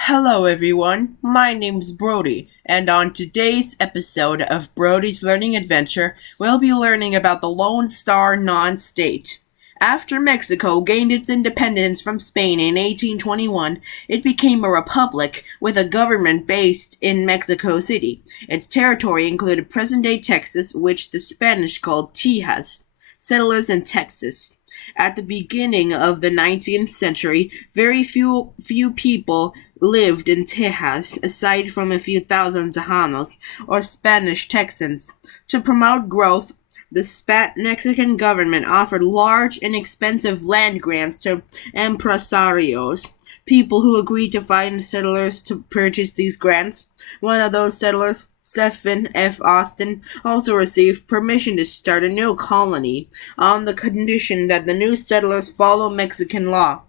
Hello everyone, my name's Brody, and on today's episode of Brody's Learning Adventure, we'll be learning about the Lone Star non-state. After Mexico gained its independence from Spain in 1821, it became a republic with a government based in Mexico City. Its territory included present-day Texas, which the Spanish called Tejas. Settlers in Texas. At the beginning of the 19th century, very few people lived in Tejas, aside from a few thousand Tejanos, or Spanish Texans. To promote growth, the Mexican government offered large and expensive land grants to empresarios, people who agreed to find settlers to purchase these grants. One of those settlers, Stephen F. Austin, also received permission to start a new colony on the condition that the new settlers follow Mexican law.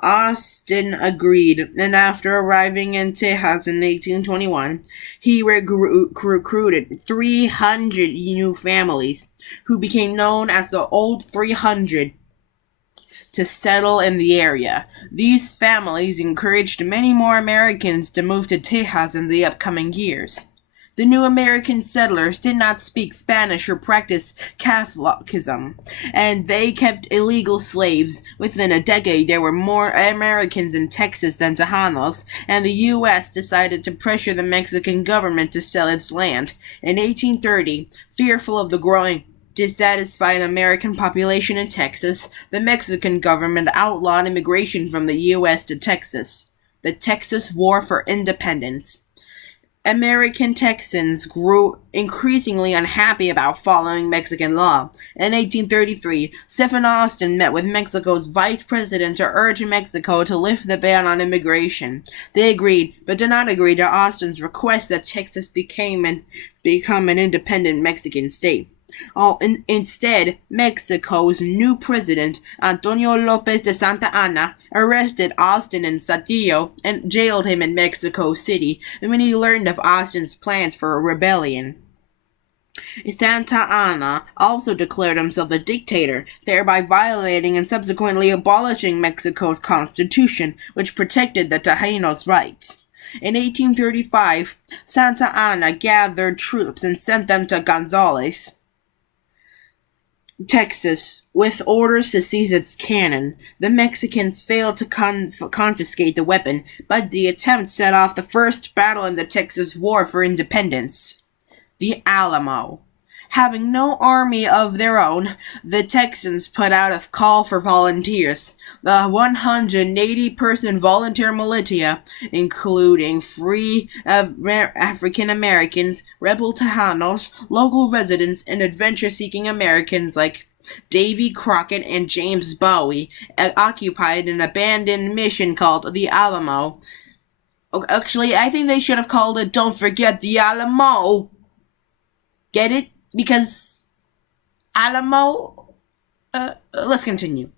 Austin agreed, and after arriving in Tejas in 1821, he recruited 300 new families, who became known as the Old 300, to settle in the area. These families encouraged many more Americans to move to Tejas in the upcoming years. The new American settlers did not speak Spanish or practice Catholicism, and they kept illegal slaves. Within a decade, there were more Americans in Texas than Tejanos, and the U.S. decided to pressure the Mexican government to sell its land. In 1830, fearful of the growing dissatisfied American population in Texas, the Mexican government outlawed immigration from the U.S. to Texas. The Texas War for Independence. American Texans grew increasingly unhappy about following Mexican law. In 1833, Stephen Austin met with Mexico's vice president to urge Mexico to lift the ban on immigration. They agreed, but did not agree to Austin's request that Texas become an independent Mexican state. Instead, Mexico's new president, Antonio Lopez de Santa Anna, arrested Austin in Saltillo and jailed him in Mexico City when he learned of Austin's plans for a rebellion. Santa Anna also declared himself a dictator, thereby violating and subsequently abolishing Mexico's constitution, which protected the Tejanos' rights. In 1835, Santa Anna gathered troops and sent them to Gonzales, Texas, with orders to seize its cannon. The Mexicans failed to confiscate the weapon, but the attempt set off the first battle in the Texas War for Independence. The Alamo. Having no army of their own, the Texans put out a call for volunteers. The 180-person volunteer militia, including free African Americans, rebel Tejanos, local residents, and adventure-seeking Americans like Davy Crockett and James Bowie, occupied an abandoned mission called the Alamo. Actually, I think they should have called it Don't Forget the Alamo. Get it? Because Alamo. Let's continue.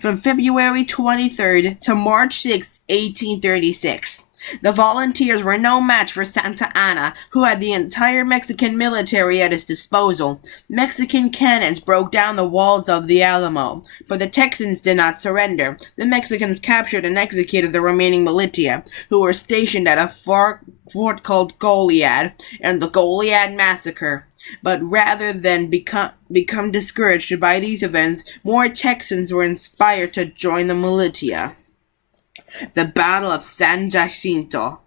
From February 23rd to March 6, 1836. The volunteers were no match for Santa Anna, who had the entire Mexican military at his disposal. Mexican cannons broke down the walls of the Alamo, but the Texans did not surrender. The Mexicans captured and executed the remaining militia, who were stationed at a fort called Goliad, and the Goliad Massacre. But rather than become discouraged by these events, more Texans were inspired to join the militia. The Battle of San Jacinto.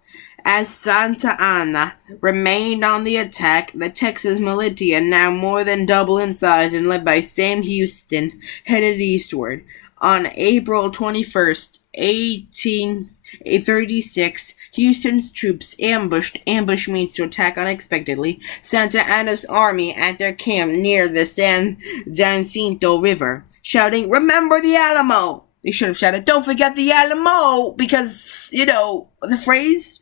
As Santa Anna remained on the attack, the Texas militia, now more than double in size and led by Sam Houston, headed eastward. On April 21st, 1836, Houston's troops ambushed. Ambush means to attack unexpectedly. Santa Anna's army at their camp near the San Jacinto River, shouting, "Remember the Alamo!" They should have shouted, "Don't forget the Alamo!" Because, the phrase.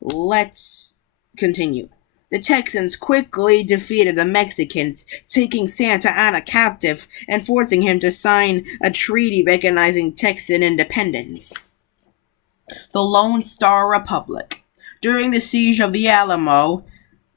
Let's continue. The Texans quickly defeated the Mexicans, taking Santa Anna captive and forcing him to sign a treaty recognizing Texan independence. The Lone Star Republic. During the siege of the Alamo,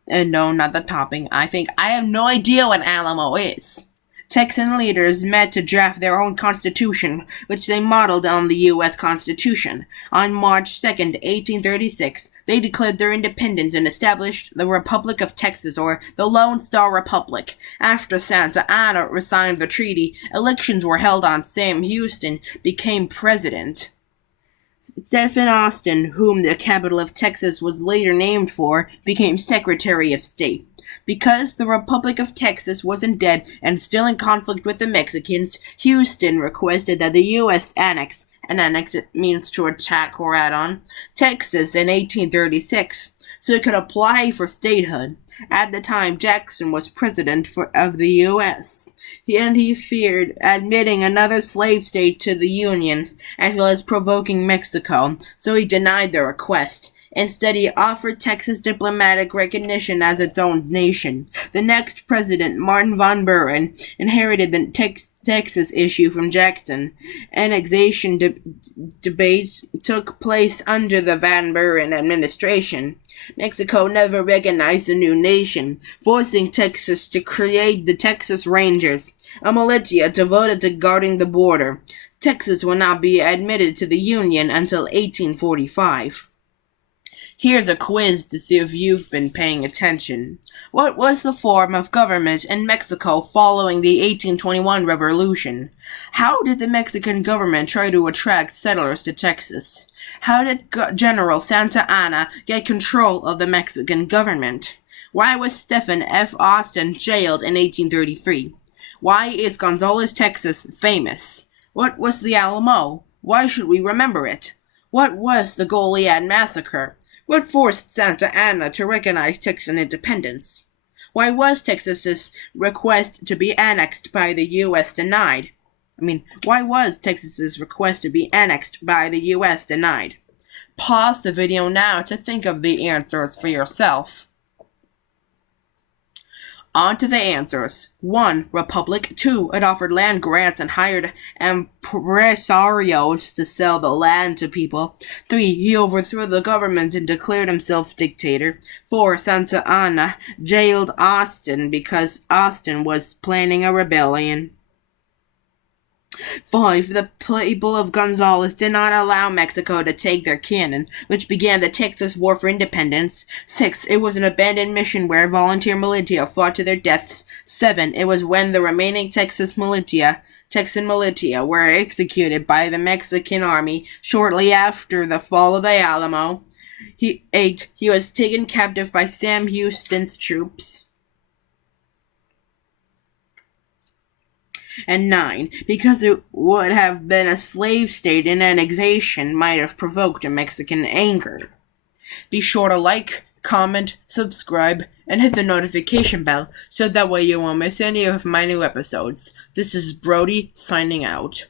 and no, not the topping, I have no idea what Alamo is. Texan leaders met to draft their own constitution, which they modeled on the U.S. Constitution. On March 2nd, 1836, they declared their independence and established the Republic of Texas, or the Lone Star Republic. After Santa Anna signed the treaty, elections were held on Sam Houston became president. Stephen Austin, whom the capital of Texas was later named for, became Secretary of State. Because the Republic of Texas wasn't dead and still in conflict with the Mexicans, Houston requested that the U.S. annex it means to attack or add on, Texas in 1836, so it could apply for statehood. At the time, Jackson was president of the U.S., and he feared admitting another slave state to the Union, as well as provoking Mexico, so he denied the request. Instead, he offered Texas diplomatic recognition as its own nation. The next president, Martin Van Buren, inherited the Texas issue from Jackson. Annexation debates took place under the Van Buren administration. Mexico never recognized the new nation, forcing Texas to create the Texas Rangers, a militia devoted to guarding the border. Texas will not be admitted to the Union until 1845. Here's a quiz to see if you've been paying attention. What was the form of government in Mexico following the 1821 revolution? How did the Mexican government try to attract settlers to Texas? How did General Santa Anna get control of the Mexican government? Why was Stephen F. Austin jailed in 1833? Why is Gonzales, Texas famous? What was the Alamo? Why should we remember it? What was the Goliad Massacre? What forced Santa Anna to recognize Texan independence? Why was Texas's request to be annexed by the U.S. denied? Why was Texas's request to be annexed by the U.S. denied? Pause the video now to think of the answers for yourself. On to the answers. 1. Republic. 2. It offered land grants and hired empresarios to sell the land to people. 3. He overthrew the government and declared himself dictator. 4. Santa Anna jailed Austin because Austin was planning a rebellion. 5. The people of Gonzales did not allow Mexico to take their cannon, which began the Texas War for Independence. 6. It was an abandoned mission where volunteer militia fought to their deaths. 7. It was when the remaining Texan militia were executed by the Mexican army shortly after the fall of the Alamo. 8. He was taken captive by Sam Houston's troops. And 9. Because it would have been a slave state, and annexation might have provoked a Mexican anger. Be sure to like, comment, subscribe, and hit the notification bell so that way you won't miss any of my new episodes. This is Brody signing out.